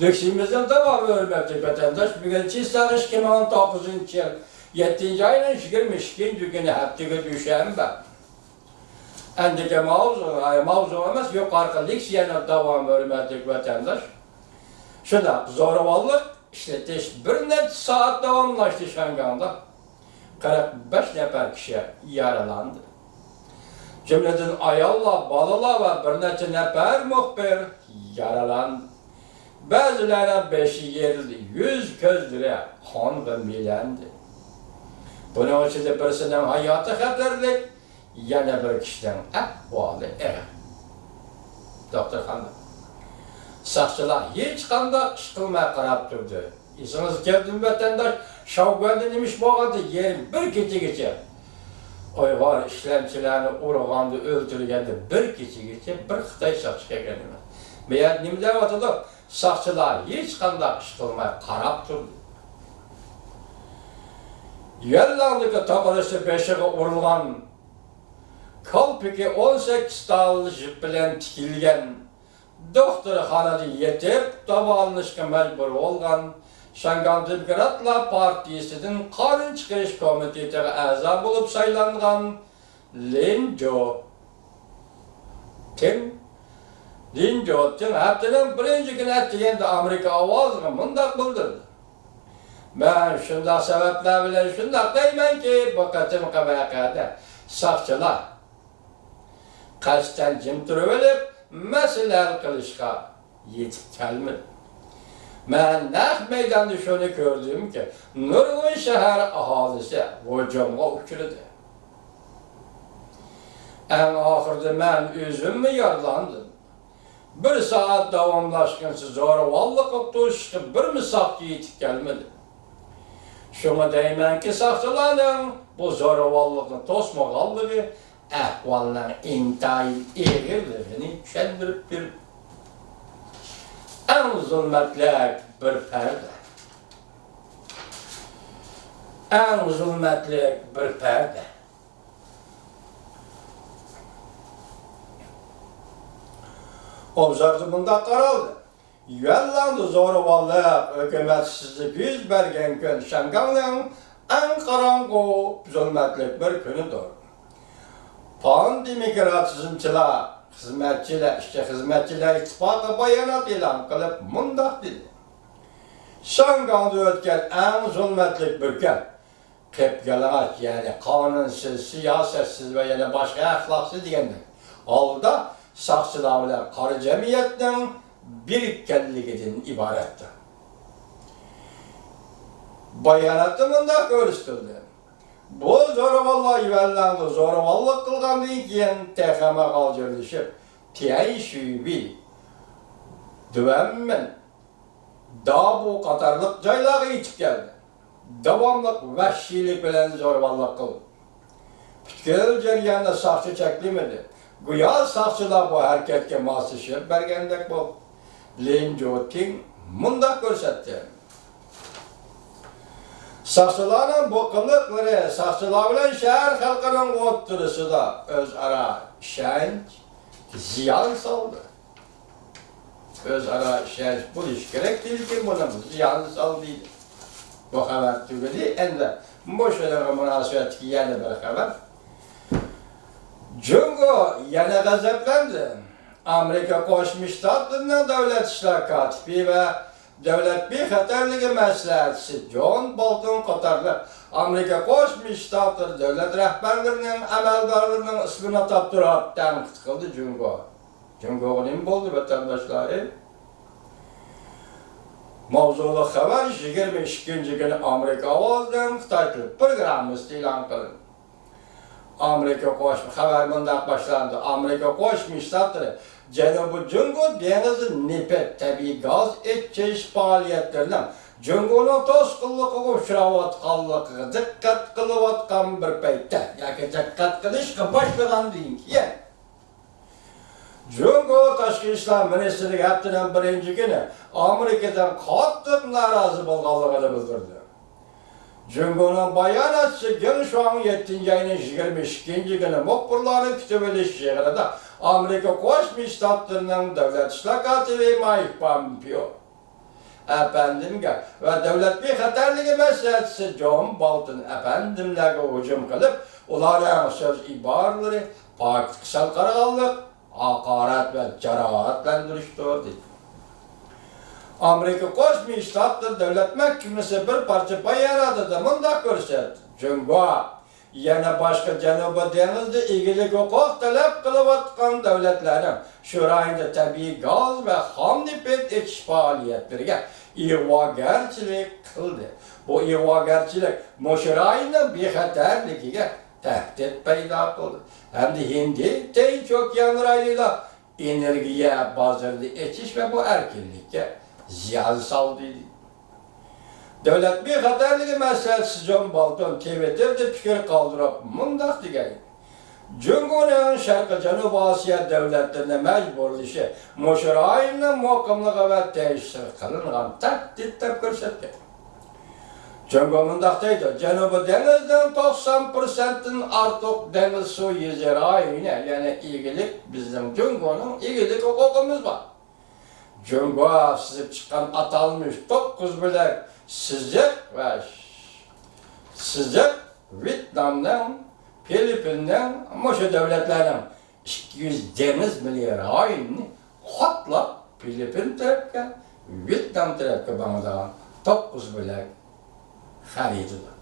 Döksimizden tamamı ölmekte vatandaş. Bugün çizsağış 2019 yıl 7. ayının 22. günü haftaga düşenbe. Endike mavzu emas yukarı leksiyana devam ölmekte vatandaş. Şunda zoravallık işletiş bir net saat devamlaştı Şanganda. 45 nefer kişi yaralandı. Cümleden ayalla, balala ve bir neçe nefer muhbir yaralandı. Bazılarına beşi yerildi, 100 közlere kan ve milendi. Bunun için de birisinin hayatı xatarlik, yana bir kişiden ahvali ere. Doktor Hanım. Sakçılar hiç kanda çıkılmaya qarab durdu. İsiniz geldim vatandaş, şavganda demiş boğadı, yerim bir keçe. Oy var işlemçilerini uğrağandı, öldürgendi, bir keçe, bir Xitay sakçı geldi. Meğer nimler vatıdı, sakçılar hiç kanda çıkılmaya qarab durdu. Yellandaki tapılışı beşiğe uğrulgan, kalpiki 18 dağlı jip bilen tikilgen, doktorxanada yetip, davalınışqa mecbur olgan, Şangan Demokratlar Partisi'nin Qarın Çıkış Komiteti'ne a'za bulup saylangan Lin Jo. Kim? Lin Jo, haftanın birinci günü ettiğinde Amerika avazını mundaq bildirdi. Ben şundaq sebepler bilen şundaq deymen ki, bu qatımqı vaqada saqçılar qasdan jim turib olib, mesele qilishga yetib kelmedi. Ben naq meydanda şunu gördüm ki, nurg'un shahar aholisi hujumga uchradi. En oxirida ben özümmi yaralandım. Bir saat davomlashgansiz zo'ravonlik to'shishga bir misaqqa yetib kelmedi. Şuna deymen ki saqchilarning bu zo'ravonlikni to'smaganligi ahvolning intayin egirligini tushuntirib berdi. En zulmetlik bir perde. En zulmetlik bir perde. Obzorda bunda qaraldı. Yollandı zo'ravonlik, hükümetsizlik yüz bergen kun Şanganning en qarang'u zulmetlik bir kunidir. Pan-demokratizmchilar xizmatchilar ittifoqi bayonot e'lon qilib mundaq dedi. Şanganda o'tgan eng zulmatli bir kun, qip-yalang'och, ya'ni qonunsiz, siyosatsiz va yana boshqa axloqsiz degandek holda saqchilar bilan qora jamiyatning birikkanligidan iboratdir. Bayonotda mundaq ko'rsatildi. Bu zo'ravonlar yuvallandi, zo'ravonlik qilgandan keyin texama qoldirishib, tiyayşubi, düvenmen, dabu qatarlıq joylarga yetib keldi. Davomliq vahshiylik bilan zo'ravonlik qildi. Butkul jarayonda saqchi cheklamadi. Go'yo saqchilar bu harakatga moslashib bergandek bo'ldi. Lin Joting mundaq ko'rsatdi. Saqchilarning bu qiliqlari saqchilar bilan shahar xalqining o'rtasida o'zaro ishonch, ziyon soldi. O'zaro ishonch bo'lish kerak lekin buni ziyon soldi. Bu xabar tugadi. Endi bo'shalaga munosabatga yana bir xabar. Jungo yana g'azablandi. Amerika Qo'shma Shtatlarining davlat ishlar kotibi va davlat bexatarligi maslahatchisi John Bolton qatorli Amerika Qo'shma Shtatlari davlat rahbarlarining amaldorlarining ismini atab turib tanqid qildi Jungo. Jungoga nima bo'ldi vatandoshlar? Mavzuli xabar 22-kuni Amerika ovozidan Xitoy programmasi e'lon qilindi. Amerika Qo'shma xabar mundaq boshlandi. Amerika Qo'shma Shtatlari Janubiy Jungo dengizi nefat tabiiy gaz etkish faoliyatlarining Jungoning to'sqinligiga uchrayotganligiga diqqat qilayotgan bir paytda, yoki diqqat qilishga boshlagandan keyin Jungo Tashqi ishlar ministrligi haftaning birinchi kuni Amerikadan qattiq norozi bo'lganligini bildirdi. Jungoning bayonotchisi Geng Shuang 7-ayning 22-kuni muxbirlarning kutib olish yig'inida Amerika Qo'shma Shtatlarining davlat ishlar kotibi Mike Pompeo efendimge ve devlet bir xatarligi meselesi John Bolton efendimlerge hücum kılıp ularning söz ibarları paktisal qarag'anlik, haqorat ve jarohatlantirishdir. Amerika Qo'shma Shtatlar Davlat Mahkamasi bir parcha bayonotida mundaq ko'rsatdi. Jungo yana boshqa Janubiy dengizda egilik huquq talab qilayotgan davlatlarning shu rayonda tabiiy gaz va xom neft ekish faoliyatlariga ig'vogarchilik qildi. Bu ig'vogarchilik shu rayonning bexatarligiga tahdid paydo qildi. Hamda Hindi Tinch okean rayonida energiya bozorida ekish va bu erkinlikka ziyan saldı. Devlet bir xatarligi meselesi John Bolton Twitter'da fikir kaldırıp mundaq degan. Jungo'nun Şarkı Janub Asya devletlerine mecburlışı Moşuray'ın muhakkımlığı ve teşhir kılınğan tahdid deb ko'rsatdi. Jungo mundaq deydi, Janubiy dengizden 90%'ın artıq deniz su yüzeri ayına, yani ilgilik bizim Jungo'nun ilgilik hukukumuz var. Jungo sizip çıkan atalmış 9 bilek sizce Vietnam'dan, Filipin'den, şu devletlerden 200 deniz milyar ayını hatlap Filipin tarafka, Vietnam tarafka bana 9 bilek xarididir.